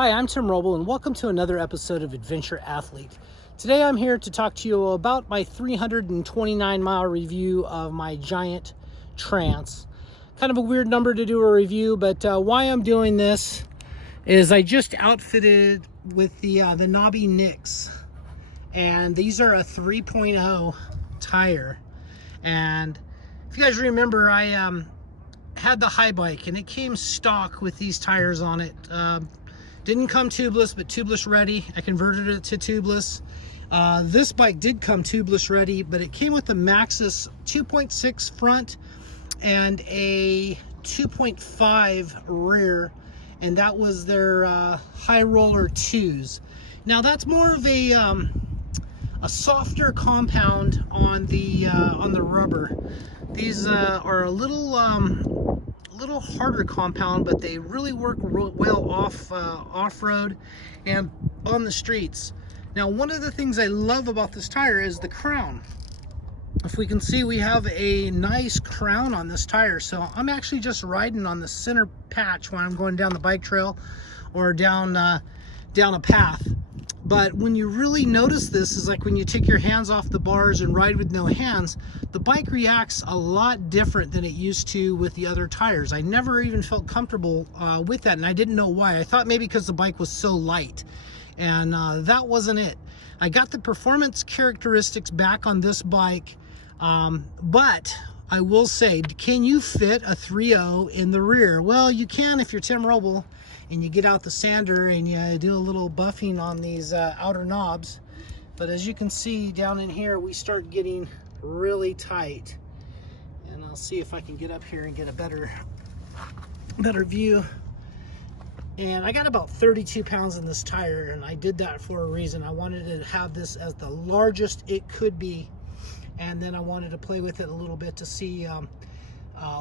Hi, I'm Tim Roble, and welcome to another episode of Adventure Athlete. Today I'm here to talk to you about my 329-mile review of my giant Trance. Kind of a weird number to do a review, but why I'm doing this is I just outfitted with the knobby nicks, and these are a 3.0 tire. And if you guys remember, I had the high bike, and it came stock with these tires on it. Didn't come tubeless, but tubeless ready. I converted it to tubeless. This bike did come tubeless ready, but it came with the Maxxis 2.6 front and a 2.5 rear, and that was their high roller 2s. Now that's more of a softer compound on the rubber. These are a little harder compound, but they really work well off-road and on the streets. Now, one of the things I love about this tire is the crown. If we can see, we have a nice crown on this tire, so I'm actually just riding on the center patch when I'm going down the bike trail or down a path. But when you really notice this is like when you take your hands off the bars and ride with no hands, the bike reacts a lot different than it used to with the other tires. I never even felt comfortable with that, and I didn't know why. I thought maybe because the bike was so light, and that wasn't it. I got the performance characteristics back on this bike, but I will say, can you fit a 3.0 in the rear? Well, you can if you're Tim Roble and you get out the sander and you do a little buffing on these outer knobs. But as you can see down in here, we start getting really tight. And I'll see if I can get up here and get a better view. And I got about 32 pounds in this tire, and I did that for a reason. I wanted to have this as the largest it could be, and then I wanted to play with it a little bit to see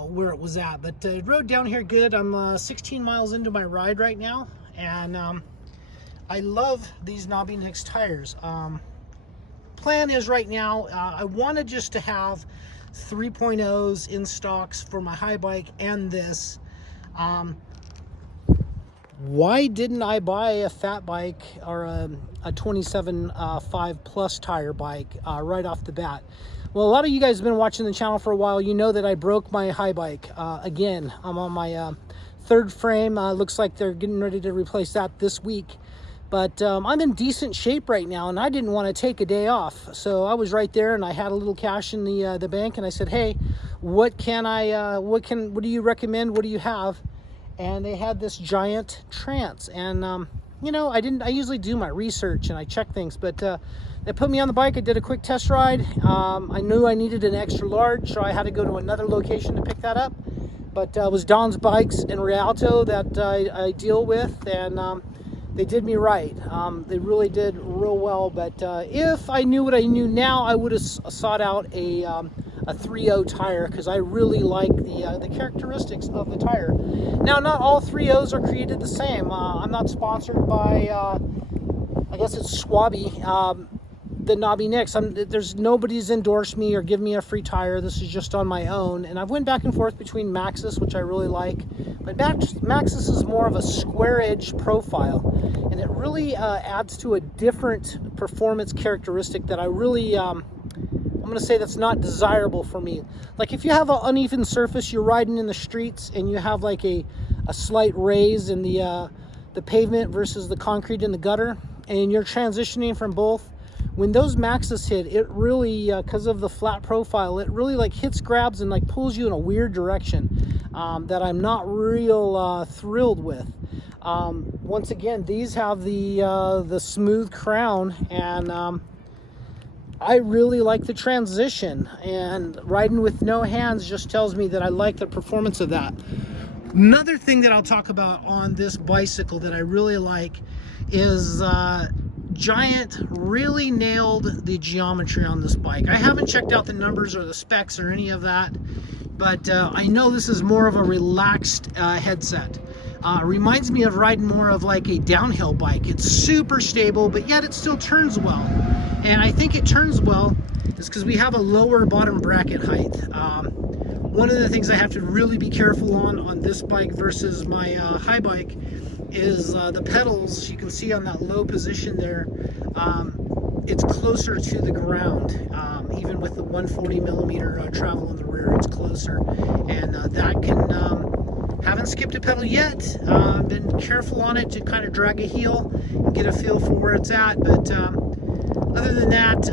where it was at. But it rode down here good. I'm 16 miles into my ride right now, and I love these knobby nicks tires. Plan is right now, I wanted just to have 3.0s in stocks for my high bike and this. Why didn't I buy a fat bike or a 27.5 plus tire bike right off the bat? Well, a lot of you guys have been watching the channel for a while. You know that I broke my high bike again. I'm on my third frame. Looks like they're getting ready to replace that this week. But I'm in decent shape right now, and I didn't want to take a day off. So I was right there, and I had a little cash in the bank, and I said, hey, what do you recommend? What do you have? And they had this giant Trance, and you know, I usually do my research and I check things, but they put me on the bike. I did a quick test ride. I knew I needed an extra large, so I had to go to another location to pick that up. But it was Don's Bikes in Rialto that I deal with, and they did me right. They really did real well. But if I knew what I knew now, I would have sought out a 3.0 tire, because I really like the characteristics of the tire. Now, not all 3.0s are created the same. I'm not sponsored by, I guess it's Schwabe, the knobby nicks. There's nobody's endorsed me or give me a free tire. This is just on my own, and I've went back and forth between Maxxis, which I really like, but Maxxis is more of a square edge profile, and it really adds to a different performance characteristic that I really I'm gonna say that's not desirable for me. Like if you have an uneven surface, you're riding in the streets, and you have like a slight raise in the pavement versus the concrete in the gutter, and you're transitioning from both. When those Maxxis hit, it really, because of the flat profile, it really like hits, grabs, and like pulls you in a weird direction that I'm not real thrilled with. Once again, these have the smooth crown, and I really like the transition, and riding with no hands just tells me that I like the performance of that. Another thing that I'll talk about on this bicycle that I really like is Giant really nailed the geometry on this bike. I haven't checked out the numbers or the specs or any of that, but I know this is more of a relaxed headset. Reminds me of riding more of like a downhill bike. It's super stable, but yet it still turns well. And I think it turns well is because we have a lower bottom bracket height. One of the things I have to really be careful on this bike versus my high bike is the pedals. You can see on that low position there, it's closer to the ground. Even with the 140 millimeter travel in the rear, it's closer, and that can haven't skipped a pedal yet. Been careful on it to kind of drag a heel and get a feel for where it's at, but other than that,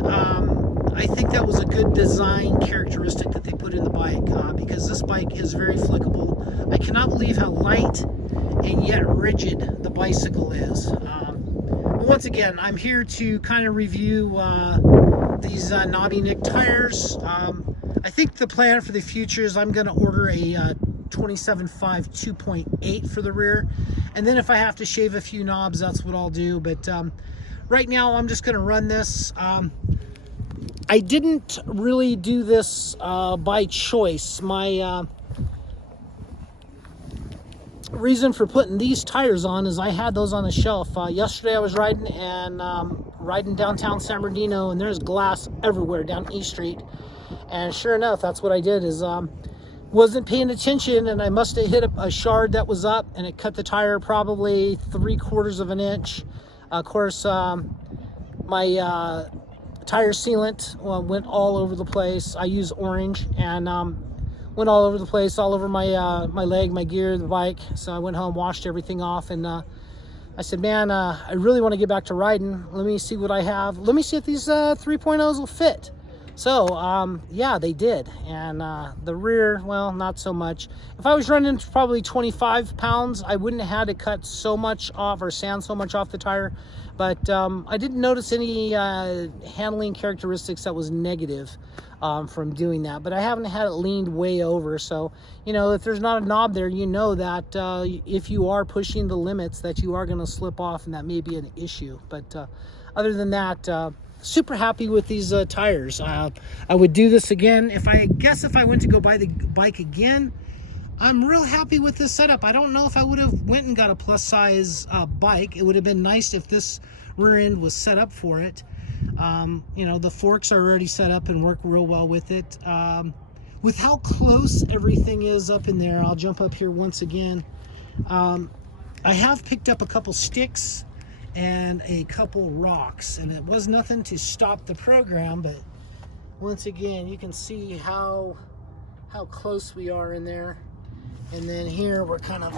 I think that was a good design characteristic that they put in the bike, because this bike is very flickable. I cannot believe how light and yet rigid the bicycle is. But once again, I'm here to kind of review these knobby nick tires. I think the plan for the future is I'm going to order a 27.5 2.8 for the rear, and then if I have to shave a few knobs, that's what I'll do. But right now I'm just going to run this. I didn't really do this by choice. My reason for putting these tires on is I had those on the shelf. Yesterday I was riding downtown San Bernardino, and there's glass everywhere down East Street, and sure enough, that's what I did. Is wasn't paying attention, and I must have hit a shard that was up, and it cut the tire probably 3/4 of an inch. Of course, my tire sealant went all over the place. I use orange, and went all over the place, all over my my leg, my gear, the bike. So I went home, washed everything off, and I said, man, I really want to get back to riding. Let me see what I have. Let me see if these 3.0s will fit. So yeah, they did. And the rear, well, not so much. If I was running probably 25 pounds, I wouldn't have had to cut so much off or sand so much off the tire. But I didn't notice any handling characteristics that was negative from doing that. But I haven't had it leaned way over. So, you know, if there's not a knob there, you know that if you are pushing the limits, that you are going to slip off, and that may be an issue. But other than that, super happy with these tires. I would do this again. If I went to go buy the bike again, I'm real happy with this setup. I don't know if I would have went and got a plus size bike. It would have been nice if this rear end was set up for it. You know, the forks are already set up and work real well with it. With how close everything is up in there, I'll jump up here once again. I have picked up a couple sticks and a couple rocks, and it was nothing to stop the program, but once again, you can see how close we are in there. And then here we're kind of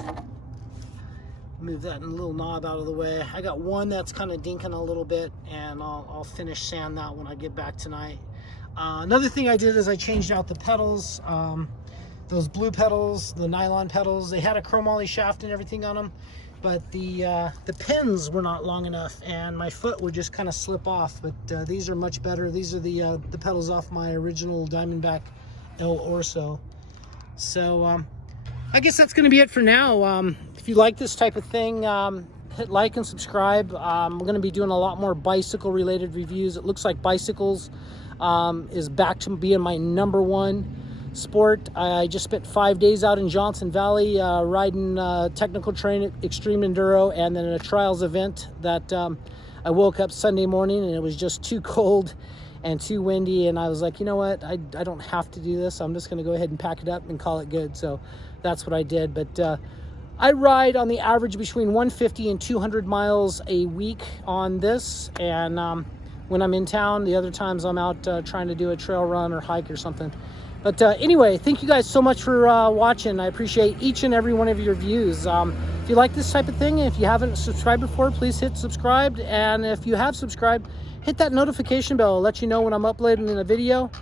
move that little knob out of the way. I got one that's kind of dinking a little bit, and I'll finish sand that when I get back tonight. Another thing I did is I changed out the pedals. Those blue pedals, the nylon pedals, they had a chromoly shaft and everything on them, but the pins were not long enough, and my foot would just kind of slip off. But these are much better. These are the pedals off my original Diamondback El Orso. So I guess that's going to be it for now. If you like this type of thing, hit like and subscribe. I'm going to be doing a lot more bicycle related reviews. It looks like bicycles is back to being my #1 sport. I just spent 5 days out in Johnson Valley riding technical train, extreme enduro, and then a trials event that I woke up Sunday morning and it was just too cold and too windy, and I was like, you know what, I don't have to do this. I'm just going to go ahead and pack it up and call it good. So that's what I did. But I ride on the average between 150 and 200 miles a week on this, and when I'm in town, the other times I'm out trying to do a trail run or hike or something. But anyway, thank you guys so much for watching. I appreciate each and every one of your views. If you like this type of thing, if you haven't subscribed before, please hit subscribe. And if you have subscribed, hit that notification bell. It'll let you know when I'm uploading a video.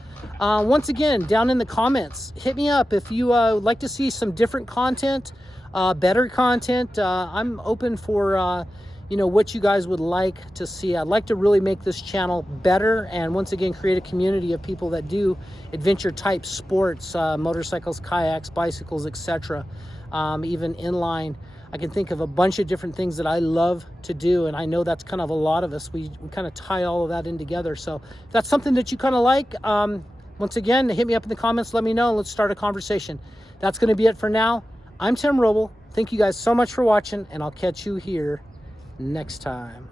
Once again, down in the comments, hit me up if you would like to see some different content, better content. I'm open for you know, what you guys would like to see. I'd like to really make this channel better, and once again create a community of people that do adventure type sports, motorcycles, kayaks, bicycles, etc. Even inline. I can think of a bunch of different things that I love to do, and I know that's kind of a lot of us. We kind of tie all of that in together. So if that's something that you kind of like, once again, hit me up in the comments, let me know, and let's start a conversation. That's going to be it for now. I'm Tim Roble. Thank you guys so much for watching, and I'll catch you here next time.